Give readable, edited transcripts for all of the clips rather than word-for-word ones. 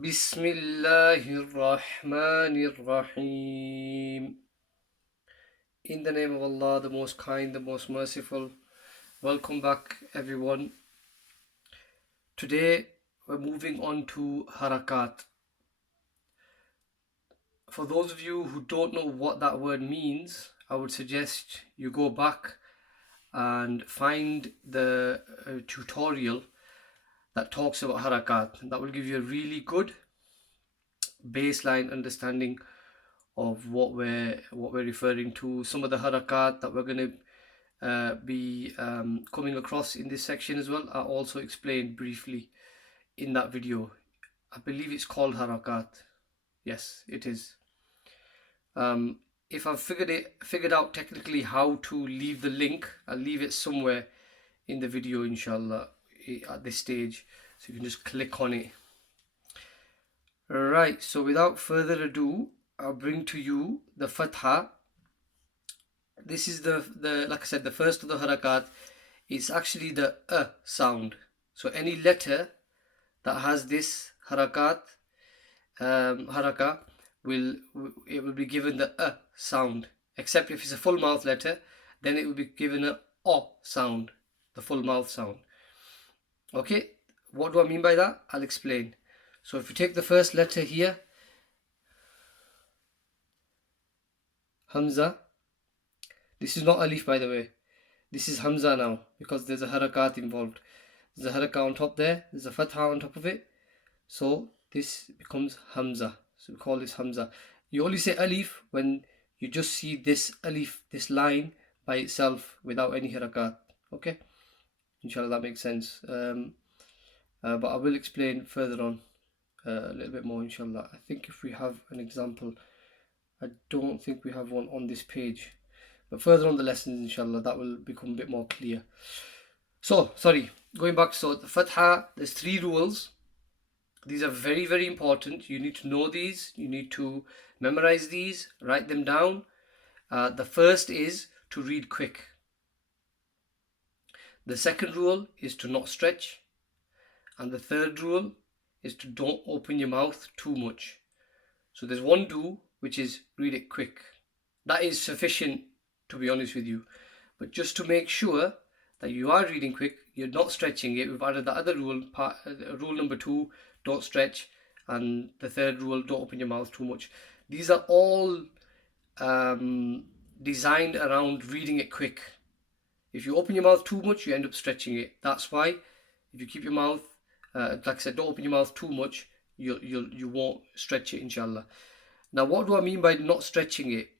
Bismillahirrahmanirrahim. In the name of Allah, the most kind, the most merciful. Welcome back, everyone. Today we're moving on to harakat. For those of you who don't know what that word means, I would suggest you go back and find the tutorial that talks about harakat. That will give you a really good baseline understanding of what we're referring to. Some of the harakat that we're going to be coming across in this section as well are also explained briefly in that video. I believe it's called harakat. Yes, it is. If I've figured out technically how to leave the link, I'll leave it somewhere in the video, inshallah, at this stage, so you can just click on it. Right, so without further ado, I'll bring to you the fath'hah. This is the like I said, the first of the harakat. It's actually the sound. So any letter that has this harakat, will be given the sound. Except if it's a full mouth letter, then it will be given a o sound, the full mouth sound. Okay, what do I mean by that? I'll explain. So if you take the first letter here, Hamza. This is not alif, by the way. This is Hamza now, because there's a harakat involved. There's a harakat on top there. There's a fath'hah on top of it. So this becomes Hamza. So we call this Hamza. You only say alif when you just see this alif, this line by itself without any harakat. Okay? Inshallah, that makes sense. But I will explain further on a little bit more, inshallah. I think if we have an example, I don't think we have one on this page. But further on the lessons, inshallah, that will become a bit more clear. So, sorry, going back. So the fath'hah, there's 3 rules. These are very, very important. You need to know these. You need to memorize these, write them down. The first is to read quick. The second rule is to not stretch. And the third rule is to don't open your mouth too much. So there's one do, which is read it quick. That is sufficient, to be honest with you. But just to make sure that you are reading quick, you're not stretching it, we've added the other rule, rule number 2, don't stretch, and the third rule, don't open your mouth too much. These are all designed around reading it quick. If you open your mouth too much, you end up stretching it. That's why if you keep your mouth, like I said, don't open your mouth too much, you won't stretch it, inshallah. Now, what do I mean by not stretching it?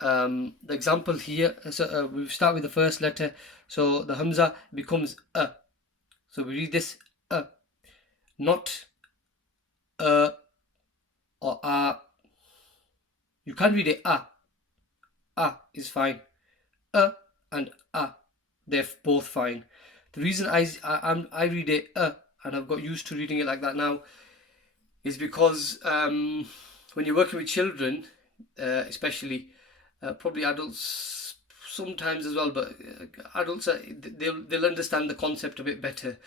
The example here, so we start with the first letter. So the Hamza becomes a. So we read this not or a. You can't read it a. A is fine. And a, they're both fine. The reason I read it and I've got used to reading it like that now, is because when you're working with children, especially probably adults sometimes as well, but adults they'll understand the concept a bit better.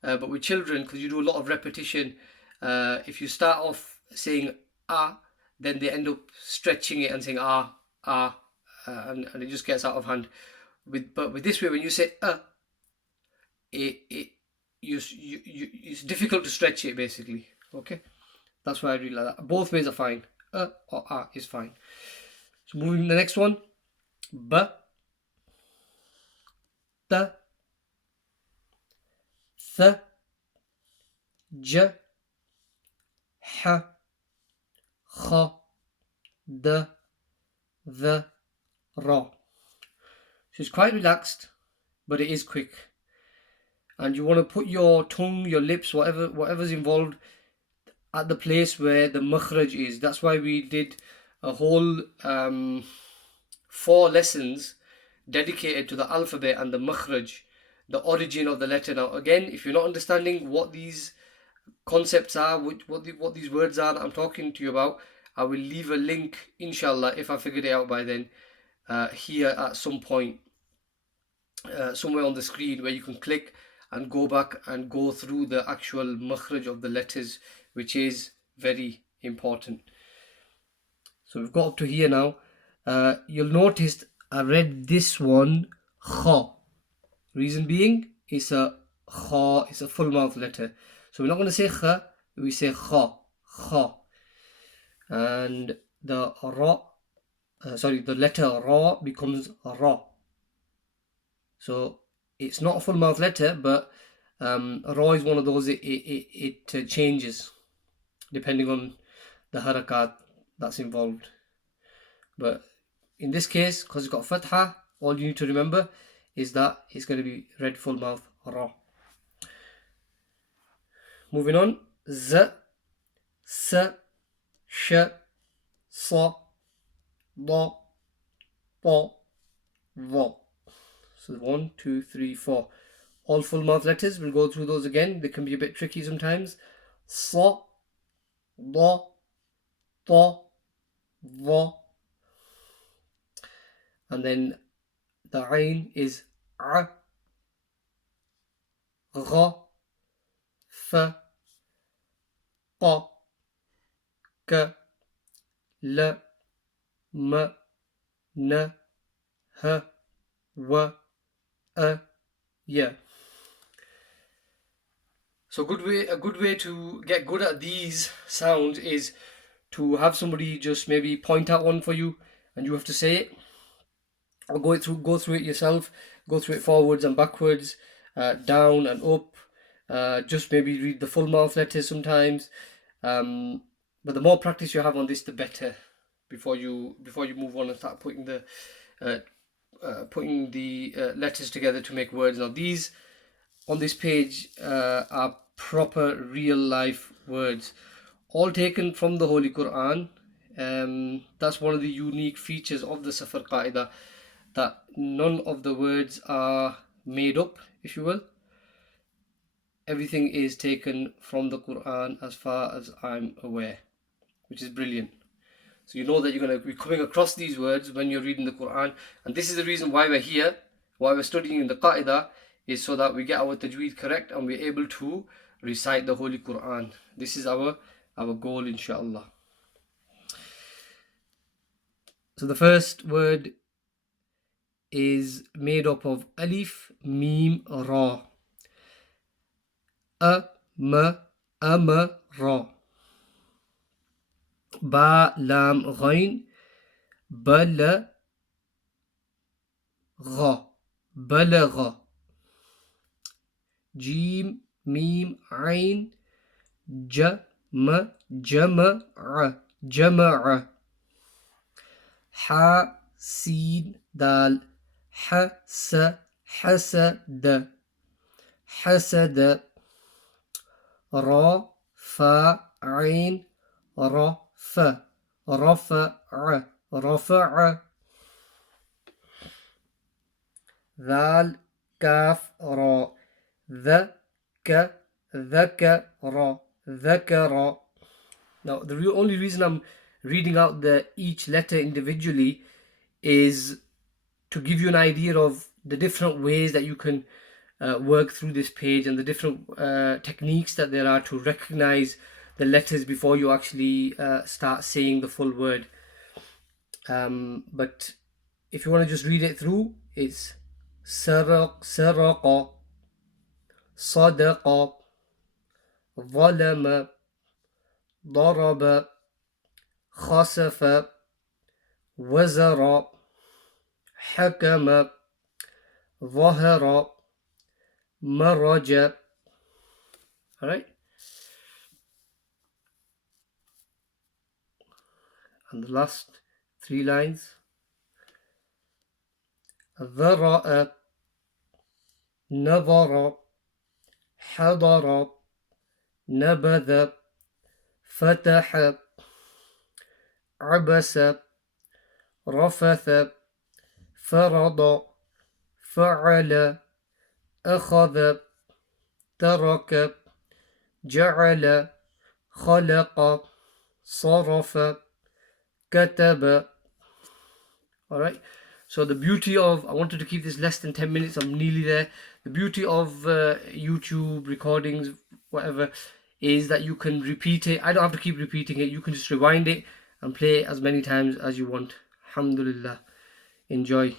But with children, because you do a lot of repetition, if you start off saying then they end up stretching it and saying and it just gets out of hand. But with this way, when you say it's difficult to stretch it, basically. Okay, that's why I really like that. Both ways are fine. Or is fine. So moving to the next one. B, T, Th, J, H, Kh, D, V, Ra. So it's quite relaxed, but it is quick. And you want to put your tongue, your lips, whatever's involved at the place where the makhraj is. That's why we did a whole 4 lessons dedicated to the alphabet and the makhraj, the origin of the letter. Now again, if you're not understanding what these concepts are, what these words are that I'm talking to you about, I will leave a link, inshallah, if I figured it out by then, here at some point, somewhere on the screen, where you can click and go back and go through the actual makhraj of the letters, which is very important. So we've got up to here now. You'll notice I read this one kha. Reason being, it's a kha, it's a full mouth letter. So we're not going to say kha, we say kha, kha. And the ra, the letter ra becomes ra. So it's not a full mouth letter, but ra is one of those, it changes depending on the harakat that's involved. But in this case, because it's got fath'hah, all you need to remember is that it's going to be read full mouth, ra. Moving on, z, s, sh, sa, da, ta, va. So 1, 2, 3, 4. All full mouth letters. We'll go through those again. They can be a bit tricky sometimes. Sa, da, ta, va. And then the ayn is a, gha, fa, qa, ka, la, ma, na, ha, wa, ya. So a good way to get good at these sounds is to have somebody just maybe point out one for you and you have to say it, or go through it yourself, go through it forwards and backwards, down and up, just maybe read the full mouth letters sometimes, but the more practice you have on this, the better, before you move on and start putting the letters together to make words. Now these on this page are proper real life words, all taken from the Holy Qur'an. That's one of the unique features of the Safar Qa'idah, that none of the words are made up, if you will. Everything is taken from the Qur'an as far as I'm aware, which is brilliant. So you know that you're going to be coming across these words when you're reading the Qur'an. And this is the reason why we're here, why we're studying in the Qa'idah, is so that we get our Tajweed correct and we're able to recite the Holy Qur'an. This is our goal, inshallah. So the first word is made up of alif, mim, ra. Ra. Ba, lam, ghain, balagha, balagha. Jim, mim, ain, jama'a, jama'a. Ha, sin, dal, hasad, hasad. Ra, fa, ain, rafa, rafa'a, rafa'a. Dhal, kaf, ra. Dhaka, dhakara, dhakara. Now the only reason I'm reading out each letter individually is to give you an idea of the different ways that you can work through this page, and the different techniques that there are to recognize the letters before you actually start saying the full word. But if you want to just read it through, it's saraqa, sadaqa, ظلم, ضرب, خسف, وزر, حكم, ظهر, مرج. Alright? And the last 3 lines. ذرأ, نظر, حضر, نبذ, فتح, عبس, رفث, فرض, فعل, أخذ, ترك, جعل, خلق, صرف, كتب. Alright, so the beauty of, I wanted to keep this less than 10 minutes, I'm nearly there. The beauty of YouTube recordings, whatever, is that you can repeat it. I don't have to keep repeating it. You can just rewind it and play it as many times as you want. Alhamdulillah. Enjoy.